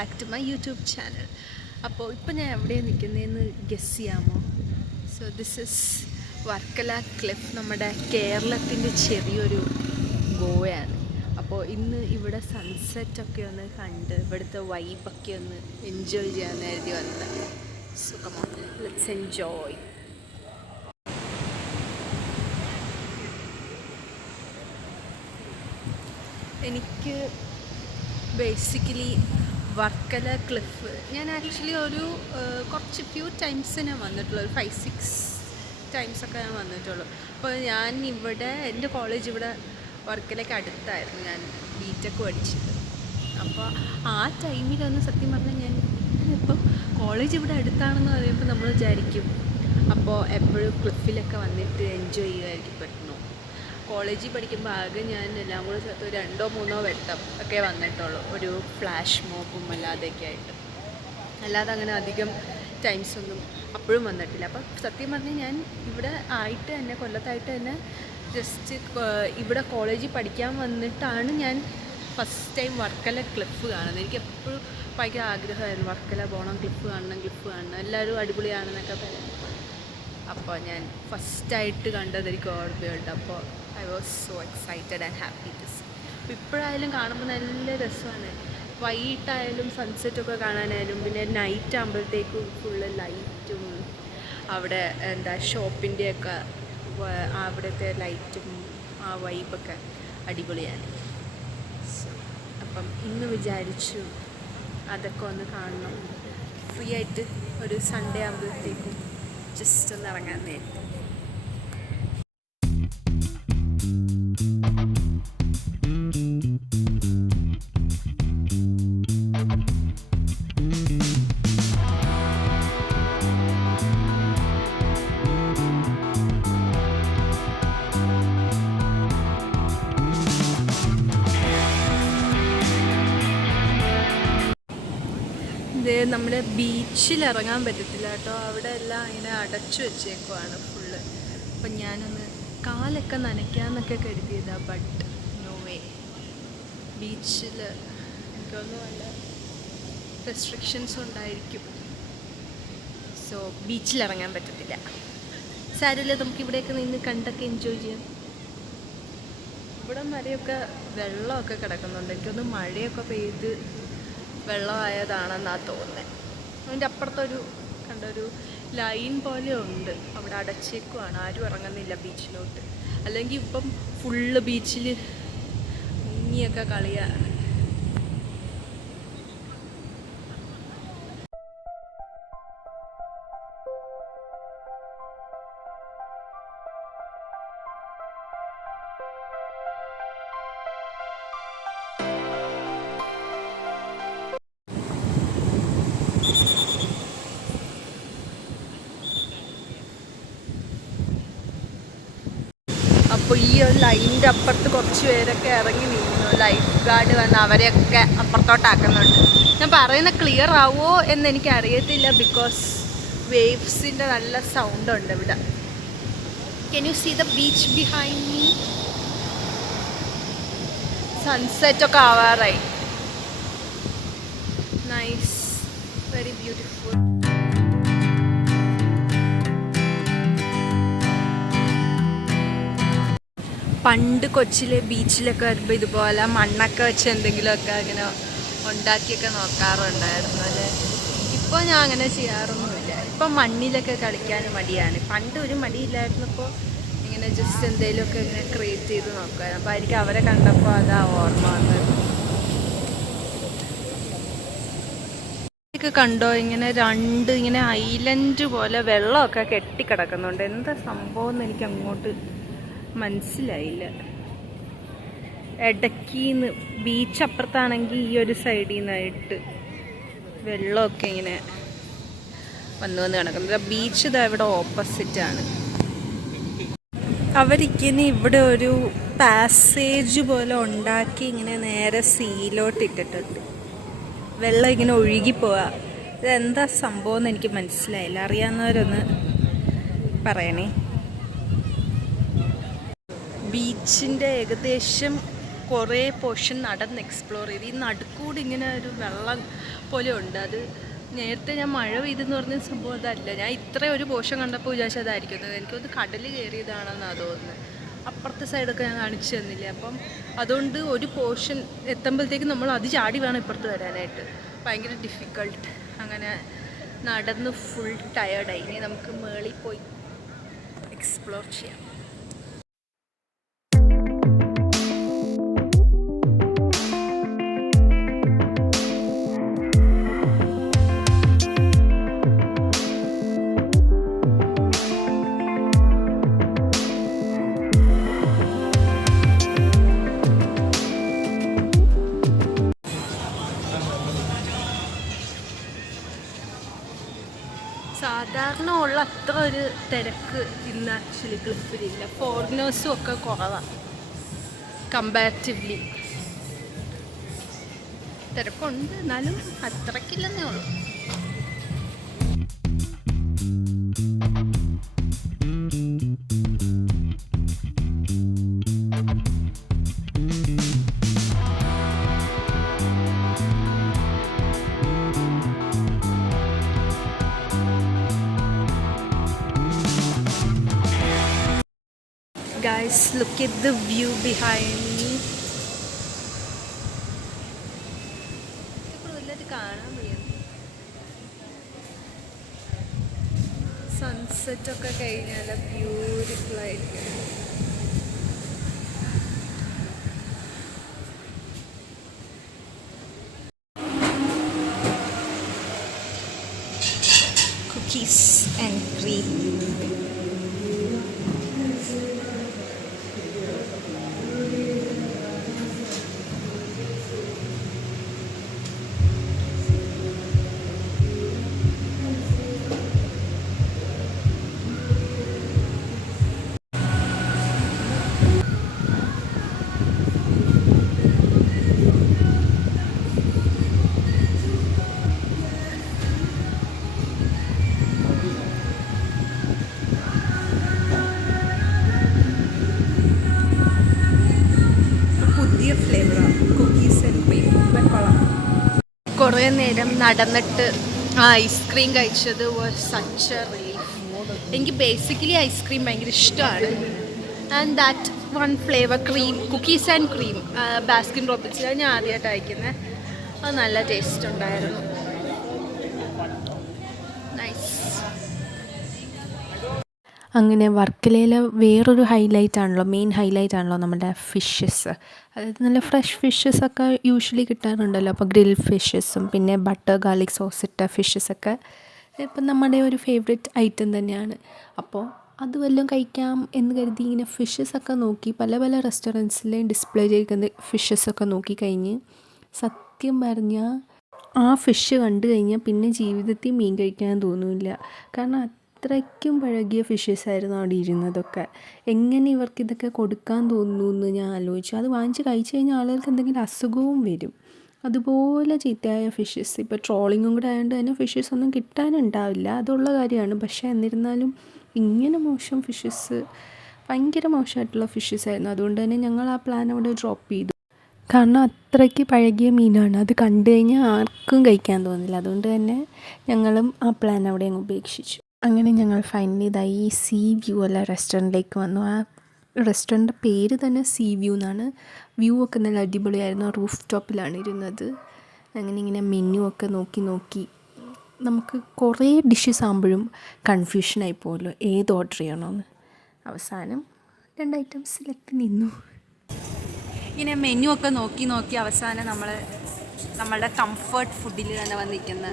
Back to my YouTube channel. അപ്പോൾ ഇപ്പോൾ ഞാൻ എവിടെയാണ് നിൽക്കുന്നതെന്ന് ഗസ് ചെയ്യാമോ? So this is Varkala cliff, നമ്മുടെ കേരളത്തിൻ്റെ ചെറിയൊരു ഗോവയാണ്. അപ്പോൾ ഇന്ന് ഇവിടെ സൺസെറ്റൊക്കെ ഒന്ന് കണ്ട് ഇവിടുത്തെ വൈബൊക്കെ ഒന്ന് എൻജോയ് ചെയ്യാമെന്ന് കരുതി വന്നത്. So come on, let's enjoy. എനിക്ക് ബേസിക്കലി വർക്കല ക്ലിഫ് ഞാൻ ആക്ച്വലി ഒരു കുറച്ച് ഫ്യൂ ടൈംസ് ഞാൻ വന്നിട്ടുള്ളൂ, ഒരു 5-6 ടൈംസൊക്കെ ഞാൻ വന്നിട്ടുള്ളൂ. അപ്പോൾ ഞാൻ ഇവിടെ എൻ്റെ കോളേജ് ഇവിടെ വർക്കലയ്ക്ക് അടുത്തായിരുന്നു, ഞാൻ ബിടെക് പഠിച്ചത്. അപ്പോൾ ആ ടൈമിലൊന്ന് സത്യം പറഞ്ഞാൽ ഞാൻ ഇപ്പോൾ കോളേജ് ഇവിടെ അടുത്താണെന്ന് പറയുമ്പോൾ നമ്മൾ വിചാരിക്കും അപ്പോൾ എപ്പോഴും ക്ലിഫിലൊക്കെ വന്നിട്ട് എൻജോയ് ചെയ്യുമായിരിക്കും പറ്റുന്നു. കോളേജിൽ പഠിക്കുമ്പോൾ ആകെ ഞാൻ എല്ലാം കൂടെ ചേർത്ത് 2-3 വട്ടം ഒക്കെ വന്നിട്ടുള്ളൂ, ഒരു ഫ്ലാഷ് മോബും അല്ലാതെയൊക്കെ ആയിട്ട്. അല്ലാതെ അങ്ങനെ അധികം ടൈംസൊന്നും അപ്പോഴും വന്നിട്ടില്ല. അപ്പം സത്യം പറഞ്ഞാൽ ഞാൻ ഇവിടെ ആയിട്ട് തന്നെ, കൊല്ലത്തായിട്ട് തന്നെ ജസ്റ്റ് ഇവിടെ കോളേജിൽ പഠിക്കാൻ വന്നിട്ടാണ് ഞാൻ ഫസ്റ്റ് ടൈം വർക്കല ക്ലിഫ് കാണുന്നത്. എനിക്ക് എപ്പോഴും ഭയങ്കര ആഗ്രഹമായിരുന്നു വർക്കല പോകണം, ക്ലിഫ് കാണണം, എല്ലാവരും അടിപൊളിയാണെന്നൊക്കെ പറയാം. അപ്പോൾ ഞാൻ ഫസ്റ്റായിട്ട് കണ്ടത് എനിക്ക് ഓർമ്മയുണ്ട്. അപ്പോൾ I was so excited and happy to see. അപ്പോൾ ഇപ്പോഴായാലും കാണുമ്പോൾ നല്ല രസമാണ്, വൈകിട്ടായാലും സൺസെറ്റൊക്കെ കാണാനായാലും. പിന്നെ നൈറ്റ് ആകുമ്പോഴത്തേക്കും ഫുള്ള് ലൈറ്റും അവിടെ എന്താ ഷോപ്പിൻ്റെയൊക്കെ അവിടുത്തെ ലൈറ്റും ആ വൈബൊക്കെ അടിപൊളിയാണ്. സോ അപ്പം ഇന്ന് വിചാരിച്ചു അതൊക്കെ ഒന്ന് കാണണം, ഫ്രീ ആയിട്ട് ഒരു സൺഡേ ആകുമ്പോഴത്തേക്കും ജസ്റ്റ് ഒന്ന് ഇറങ്ങാൻ നേരത്തെ. നമ്മുടെ ബീച്ചിൽ ഇറങ്ങാൻ പറ്റത്തില്ല കേട്ടോ, അവിടെ എല്ലാം ഇങ്ങനെ അടച്ചു വെച്ചേക്കുവാണ് ഫുള്ള്. അപ്പം ഞാനൊന്ന് കാലൊക്കെ നനയ്ക്കാമെന്നൊക്കെ കരുതിയതാണ്, ബട്ട് നോ വേ. ബീച്ചിൽ എനിക്കൊന്നും വല്ല റെസ്ട്രിക്ഷൻസ് ഉണ്ടായിരിക്കും, സോ ബീച്ചിലിറങ്ങാൻ പറ്റത്തില്ല. സാരമില്ല, നമുക്ക് ഇവിടെയൊക്കെ നിന്ന് കണ്ടൊക്കെ എൻജോയ് ചെയ്യാം. ഇവിടെ വരെയൊക്കെ വെള്ളമൊക്കെ കിടക്കുന്നുണ്ട്, എനിക്കൊന്ന് മഴയൊക്കെ പെയ്ത് വെള്ളമായതാണെന്നാണ് തോന്നുന്നത്. അതിൻ്റെ അപ്പുറത്തൊരു കണ്ടൊരു ലൈൻ പോലെ ഉണ്ട്, അവിടെ അടച്ചേക്കുവാണ്, ആരും ഇറങ്ങുന്നില്ല ബീച്ചിലോട്ട്. അല്ലെങ്കിൽ ഇപ്പം ഫുള്ള് ബീച്ചിൽ മുങ്ങിയൊക്കെ കളിയാണ്. അപ്പോൾ ഈ ഒരു ലൈനിൻ്റെ അപ്പുറത്ത് കുറച്ച് പേരൊക്കെ ഇറങ്ങി നിന്നു, ലൈഫ് ഗാർഡ് വന്ന് അവരെയൊക്കെ അപ്പുറത്തോട്ടാക്കുന്നുണ്ട്. ഞാൻ പറയുന്ന ക്ലിയർ ആവുമോ എന്ന് എനിക്കറിയത്തില്ല, ബിക്കോസ് വേവ്സിൻ്റെ നല്ല സൗണ്ട് ഉണ്ട് ഇവിടെ. Can you see the beach behind me? സൺസെറ്റൊക്കെ ആവാറായി. Nice, very beautiful. പണ്ട് കൊച്ചിലെ ബീച്ചിലൊക്കെ വരുമ്പോൾ ഇതുപോലെ മണ്ണൊക്കെ വെച്ച് എന്തെങ്കിലുമൊക്കെ അങ്ങനെ ഉണ്ടാക്കിയൊക്കെ നോക്കാറുണ്ടായിരുന്നു അല്ലേ. ഇപ്പോൾ ഞാൻ അങ്ങനെ ചെയ്യാറൊന്നുമില്ല. ഇപ്പം മണ്ണിലൊക്കെ കളിക്കാൻ മടിയാണ്. പണ്ട് ഒരു മടിയില്ലായിരുന്നപ്പോൾ ഇങ്ങനെ ജസ്റ്റ് എന്തെങ്കിലുമൊക്കെ ഇങ്ങനെ ക്രിയേറ്റ് ചെയ്ത് നോക്കുമായിരുന്നു. അപ്പോൾ ആയിരിക്കും അവരെ കണ്ടപ്പോൾ അതാ ഓർമ്മ വന്നത്. കണ്ടോ, ഇങ്ങനെ രണ്ട് ഇങ്ങനെ ഐലൻഡ് പോലെ വെള്ളമൊക്കെ കെട്ടിക്കിടക്കുന്നുണ്ട്. എന്താ സംഭവം എന്ന് എനിക്ക് അങ്ങോട്ട് മനസ്സിലായില്ല. ഇടയ്ക്കിന്ന് ബീച്ച് അപ്പുറത്താണെങ്കിൽ ഈ ഒരു സൈഡിൽ നിന്നായിട്ട് വെള്ളമൊക്കെ ഇങ്ങനെ വന്ന് കിടക്കുന്നത്. ബീച്ച് ഇതാ ഇവിടെ ഓപ്പോസിറ്റാണ്. അവരിങ്ങനെ ഇവിടെ ഒരു പാസേജ് പോലെ ഉണ്ടാക്കി ഇങ്ങനെ നേരെ സീലോട്ട് ഇട്ടിട്ടുണ്ട്. വെള്ളം ഇങ്ങനെ ഒഴുകിപ്പോവാ. ഇതെന്താ സംഭവം എന്ന് എനിക്ക് മനസ്സിലായില്ല, അറിയാവുന്നവരൊന്ന് പറയണേ. ബീച്ചിൻ്റെ ഏകദേശം കുറേ പോർഷൻ നടന്ന് എക്സ്പ്ലോർ ചെയ്ത്. ഈ നടുക്കൂടി ഇങ്ങനെ ഒരു വെള്ളം പോലെ ഉണ്ട്. അത് നേരത്തെ ഞാൻ മഴ പെയ്തെന്ന് പറഞ്ഞ സംഭവം അതല്ല. ഞാൻ ഇത്ര ഒരു പോർഷൻ കണ്ടപ്പോൾ വിചാരിച്ചത് അതായിരിക്കും. എനിക്കൊന്ന് കടൽ കയറിയതാണെന്നാണ് തോന്നുന്നത്. അപ്പുറത്തെ സൈഡൊക്കെ ഞാൻ കാണിച്ചു തന്നില്ലേ. അപ്പം അതുകൊണ്ട് ഒരു പോർഷൻ എത്തുമ്പോഴത്തേക്കും നമ്മൾ അത് ചാടി വേണം ഇപ്പുറത്ത് വരാനായിട്ട്. ഭയങ്കര ഡിഫിക്കൾട്ട്. അങ്ങനെ നടന്ന് ഫുൾ ടയേർഡായി. ഇനി നമുക്ക് മേളിൽ പോയി എക്സ്പ്ലോർ ചെയ്യാം. സാധാരണ ഉള്ള അത്ര ഒരു തിരക്ക് ഇന്ന് ആക്ച്വലി ക്ലിഫിലില്ല. ഫോറിനേഴ്സും ഒക്കെ കുറവാണ് കമ്പാരിറ്റീവ്ലി. തിരക്കുണ്ട്, എന്നാലും അത്രയ്ക്കില്ലെന്നേ ഉള്ളൂ. Guys, look at the view behind me. Sunset ഒക്കെ കഴിഞ്ഞാൽ ബ്യൂട്ടിഫുൾ ആയിരിക്കും. Cookies and cream. കുറേ നേരം നടന്നിട്ട് ഐസ്ക്രീം കഴിച്ചത് വാസ് സച്ച് എ റിലീഫ്. എനിക്ക് ബേസിക്കലി ഐസ്ക്രീം ഭയങ്കര ഇഷ്ടമാണ്. And that one flavour cream, cookies and cream, Baskin റോബിൻസിലാണ് ഞാൻ ആദ്യമായിട്ട് അയക്കുന്നത്. അത് നല്ല ടേസ്റ്റ് ഉണ്ടായിരുന്നു. നൈസ്. അങ്ങനെ വർക്കലയിലെ വേറൊരു ഹൈലൈറ്റാണല്ലോ, മെയിൻ ഹൈലൈറ്റാണല്ലോ നമ്മുടെ ഫിഷസ്. അതായത് നല്ല ഫ്രഷ് ഫിഷസൊക്കെ യൂഷ്വലി കിട്ടാറുണ്ടല്ലോ. അപ്പോൾ ഗ്രിൽ ഫിഷസും പിന്നെ ബട്ടർ ഗാർലിക് സോസ് ഇട്ട ഫിഷസൊക്കെ ഇപ്പം നമ്മുടെ ഒരു ഫേവറേറ്റ് ഐറ്റം തന്നെയാണ്. അപ്പോൾ അത് വല്ലതും കഴിക്കാം എന്ന് കരുതി ഇങ്ങനെ ഫിഷസൊക്കെ നോക്കി പല പല റെസ്റ്റോറൻറ്റ്സിലെയും ഡിസ്പ്ലേ ചെയ്തിരിക്കുന്ന ഫിഷസൊക്കെ നോക്കിക്കഴിഞ്ഞ് സത്യം പറഞ്ഞാൽ ആ ഫിഷ് കണ്ടു കഴിഞ്ഞാൽ പിന്നെ ജീവിതത്തിൽ മീൻ കഴിക്കാൻ തോന്നില്ല. കാരണം അത്രയ്ക്കും പഴകിയ ഫിഷസ് ആയിരുന്നു അവിടെ ഇരുന്നതൊക്കെ. എങ്ങനെ ഇവർക്ക് ഇതൊക്കെ കൊടുക്കാൻ തോന്നുന്നു എന്ന് ഞാൻ ആലോചിച്ചു. അത് വാങ്ങിച്ച് കഴിച്ചു കഴിഞ്ഞാൽ ആളുകൾക്ക് എന്തെങ്കിലും അസുഖവും വരും. അതുപോലെ ചീത്തയായ ഫിഷസ്. ഇപ്പോൾ ട്രോളിങ്ങും കൂടെ ആയതുകൊണ്ട് തന്നെ ഫിഷസ് ഒന്നും കിട്ടാനുണ്ടാവില്ല, അതുള്ള കാര്യമാണ്. പക്ഷേ എന്നിരുന്നാലും ഇങ്ങനെ മോശം ഫിഷസ്, ഭയങ്കര മോശമായിട്ടുള്ള ഫിഷസ് ആയിരുന്നു. അതുകൊണ്ട് തന്നെ ഞങ്ങൾ ആ പ്ലാൻ അവിടെ ഡ്രോപ്പ് ചെയ്തു. കാരണം അത്രയ്ക്ക് പഴകിയ മീനാണ്. അത് കണ്ടു കഴിഞ്ഞാൽ ആർക്കും കഴിക്കാൻ തോന്നില്ല. അതുകൊണ്ട് തന്നെ ഞങ്ങളും ആ പ്ലാൻ അവിടെ അങ്ങ് ഉപേക്ഷിച്ചു. അങ്ങനെ ഞങ്ങൾ ഫൈനലി ഇതായി സീ വ്യൂ ഉള്ള റെസ്റ്റോറൻറ്റിലേക്ക് വന്നു. ആ റെസ്റ്റോറൻറ്റിൻ്റെ പേര് തന്നെ സീ വ്യൂ എന്നാണ്. വ്യൂ ഒക്കെ നല്ല അടിപൊളിയായിരുന്നു. റൂഫ് ടോപ്പിലാണ് ഇരുന്നത്. അങ്ങനെ ഇങ്ങനെ മെനു ഒക്കെ നോക്കി നമുക്ക് കുറേ ഡിഷസ് ആകുമ്പോഴും കൺഫ്യൂഷനായി പോകുമല്ലോ ഏത് ഓർഡർ ചെയ്യണമെന്ന്. അവസാനം 2 ഐറ്റംസിലെത്തി നിന്നു. ഇങ്ങനെ മെനു ഒക്കെ നോക്കി അവസാനം നമ്മളുടെ കംഫർട്ട് ഫുഡിൽ തന്നെ വന്നിരിക്കുന്ന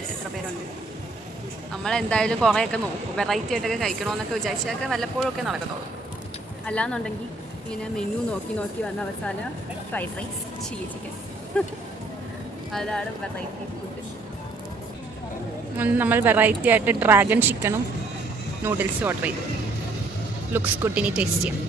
എത്ര പേരുണ്ട്. നമ്മളെന്തായാലും കുറേയൊക്കെ നോക്കും, വെറൈറ്റി ആയിട്ടൊക്കെ കഴിക്കണമെന്നൊക്കെ വിചാരിച്ചൊക്കെ വല്ലപ്പോഴൊക്കെ നടക്കത്തുള്ളൂ. അല്ലാന്നുണ്ടെങ്കിൽ ഇങ്ങനെ മെനു നോക്കി വന്ന അവസാനം ഫ്രൈഡ് റൈസ്, ചില്ലി ചിക്കൻ, അതാണ് വെറൈറ്റി ഫുഡ്. നമ്മൾ വെറൈറ്റി ആയിട്ട് ഡ്രാഗൺ ചിക്കനും നൂഡിൽസും ഓർഡർ ചെയ്തു. ലുക്സ് ഗുഡ്, ഇനി ടേസ്റ്റ് ചെയ്യാം.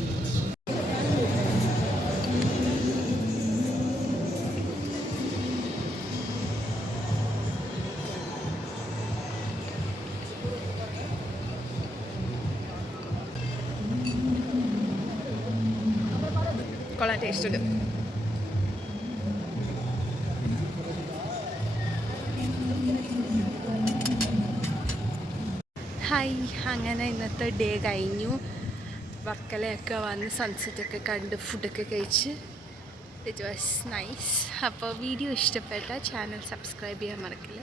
കൊള്ളാം, ടേസ്റ്റ് ഉണ്ട്. ഹായ്, അങ്ങനെ ഇന്നത്തെ ഡേ കഴിഞ്ഞു. വർക്കലയൊക്കെ വന്ന് സൺസെറ്റൊക്കെ കണ്ട് ഫുഡൊക്കെ കഴിച്ച് ഇറ്റ് വാസ് നൈസ്. അപ്പോൾ വീഡിയോ ഇഷ്ടപ്പെട്ട ചാനൽ സബ്സ്ക്രൈബ് ചെയ്യാൻ മറക്കില്ല.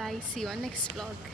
Bye, see you on next vlog.